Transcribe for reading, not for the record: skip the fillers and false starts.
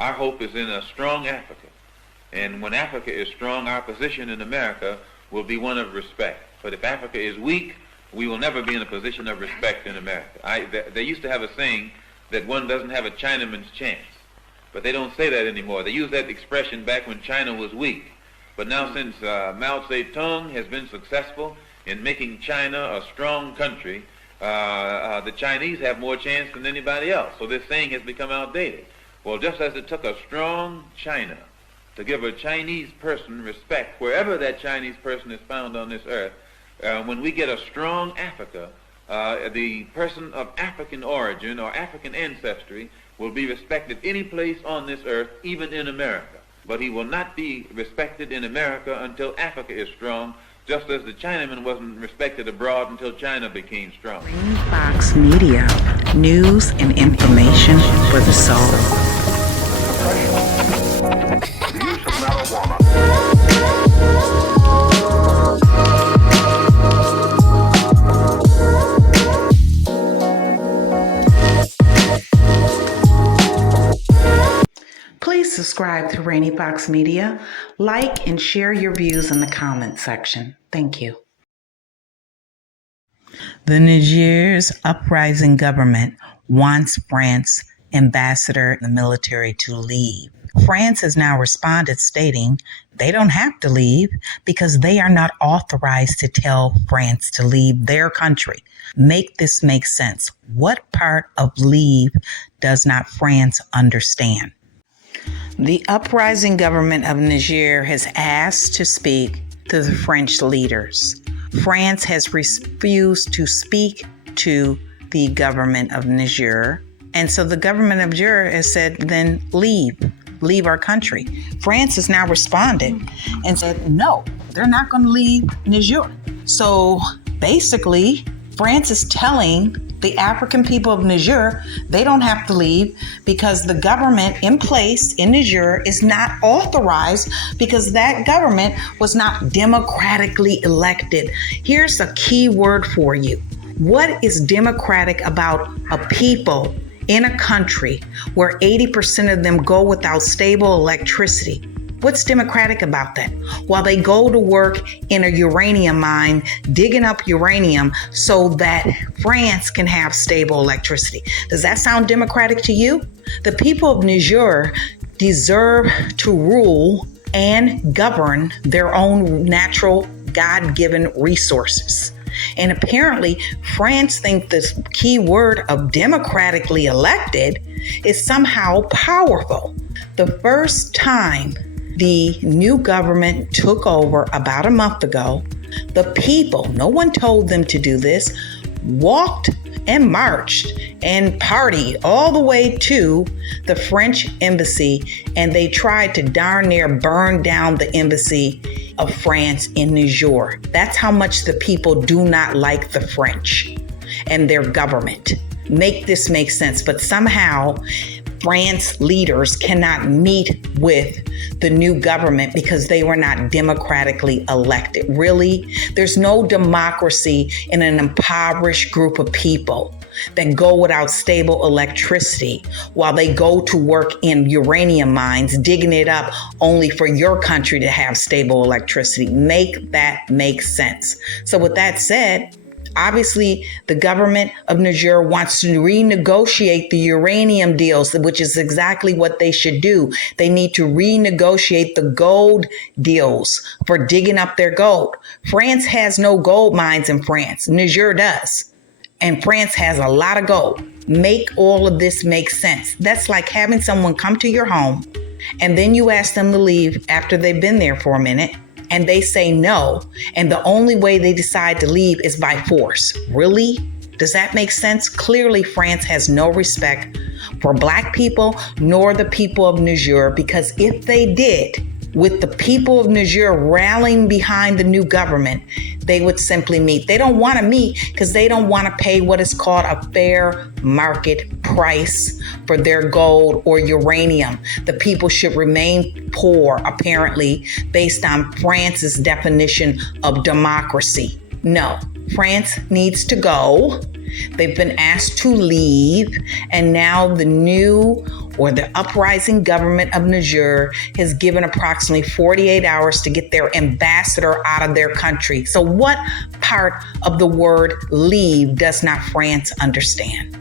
Our hope is in a strong Africa. And when Africa is strong, our position in America will be one of respect. But if Africa is weak, we will never be in a position of respect in America. They used to have a saying that one doesn't have a Chinaman's chance. But they don't say that anymore. They used that expression back when China was weak. But now since Mao Zedong has been successful in making China a strong country, the Chinese have more chance than anybody else. So this saying has become outdated. Well, just as it took a strong China to give a Chinese person respect wherever that Chinese person is found on this earth, when we get a strong Africa, the person of African origin or African ancestry will be respected any place on this earth, even in America. But he will not be respected in America until Africa is strong, just as the Chinaman wasn't respected abroad until China became strong. Fox Media, news and information for the soul. Please subscribe to Rainy Fox Media, like and share your views in the comment section. Thank you. The Niger's uprising government wants France ambassador in the military to leave. France has now responded stating they don't have to leave because they are not authorized to tell France to leave their country. Make this make sense. What part of leave does not France understand? The uprising government of Niger has asked to speak to the French leaders. France has refused to speak to the government of Niger. And so the government of Niger has said, then leave our country. France has now responded and said, no, they're not going to leave Niger. So basically, France is telling the African people of Niger they don't have to leave because the government in place in Niger is not authorized because that government was not democratically elected. Here's a key word for you. What is democratic about a people in a country where 80% of them go without stable electricity? What's democratic about that? While they go to work in a uranium mine, digging up uranium so that France can have stable electricity. Does that sound democratic to you? The people of Niger deserve to rule and govern their own natural God-given resources. And apparently, France thinks this key word of democratically elected is somehow powerful. The first time the new government took over about a month ago, the people, no one told them to do this, walked and marched and partied all the way to the French embassy, and they tried to darn near burn down the embassy of France in Niger. That's how much the people do not like the French and their government. Make this make sense, but somehow France leaders cannot meet with the new government because they were not democratically elected. Really? There's no democracy in an impoverished group of people that go without stable electricity while they go to work in uranium mines, digging it up only for your country to have stable electricity. Make that make sense. So with that said, obviously, the government of Niger wants to renegotiate the uranium deals, which is exactly what they should do. They need to renegotiate the gold deals for digging up their gold. France has no gold mines in France. Niger does. And France has a lot of gold. Make all of this make sense. That's like having someone come to your home and then you ask them to leave after they've been there for a minute. And they say no, and the only way they decide to leave is by force. Really? Does that make sense? Clearly, France has no respect for Black people nor the people of Niger, because if they did, with the people of Niger rallying behind the new government, they would simply meet. They don't want to meet because they don't want to pay what is called a fair market price for their gold or uranium. The people should remain poor, apparently, based on France's definition of democracy. No, France needs to go. They've been asked to leave, and now the new or the uprising government of Niger has given approximately 48 hours to get their ambassador out of their country. So what part of the word leave does not France understand?